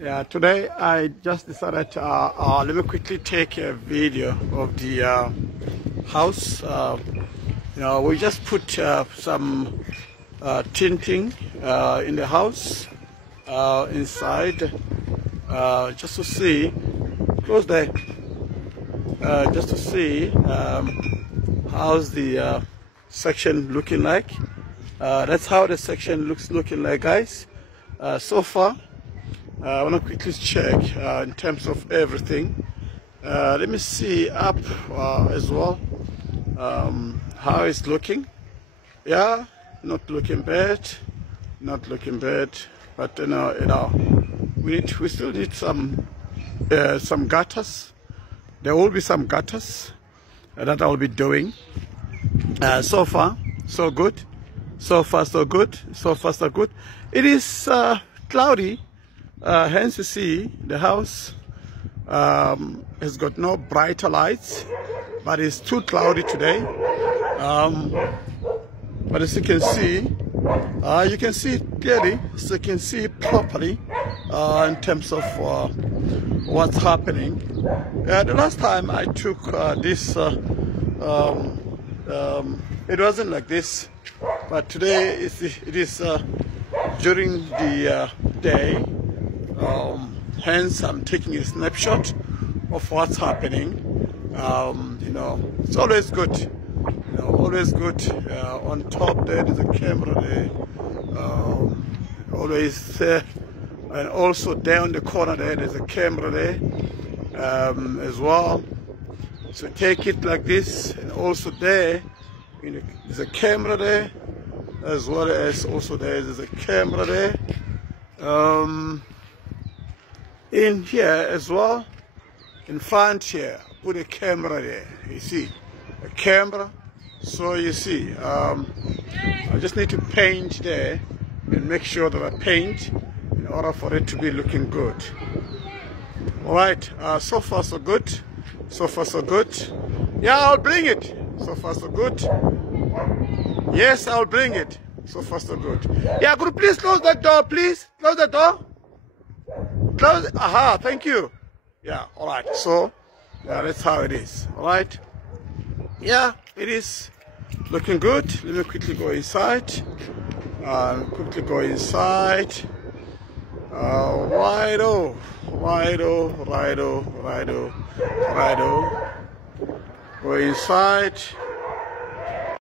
Yeah, today I just decided let me quickly take a video of the house. We just put some tinting in the house inside just to see, close there, just to see how's the section looking like. That's how the section looking like, guys. So far. I want to quickly check in terms of everything. Let me see up as well how it's looking. Yeah, not looking bad, not looking bad. But we still need some gutters. There will be some gutters that I'll be doing. So far, so good. So far, so good. So far, so good. It is cloudy. Hence you see the house has got no brighter lights, but it's too cloudy today. But as you can see it clearly, so you can see properly in terms of what's happening. The last time I took this, it wasn't like this, but today it is during the day. Hence, I'm taking a snapshot of what's happening. It's always good. Always good. On top there's a camera there. Always there. And also there on the corner there's a camera there as well. So take it like this. And also there, there's a camera there, as well as also there's a camera there. In here as well, in front here, put a camera there. You see, a camera. So you see, I just need to paint there and make sure that I paint in order for it to be looking good. All right, so far so good. So far so good. Yeah, I'll bring it. So far so good. Yes, I'll bring it. So far so good. Yeah, could you please close that door, please? Close the door. Close it. Aha, thank you. Yeah, all right. So, yeah, that's how it is. All right. Yeah, it is looking good. Let me quickly go inside. Righto. Go inside.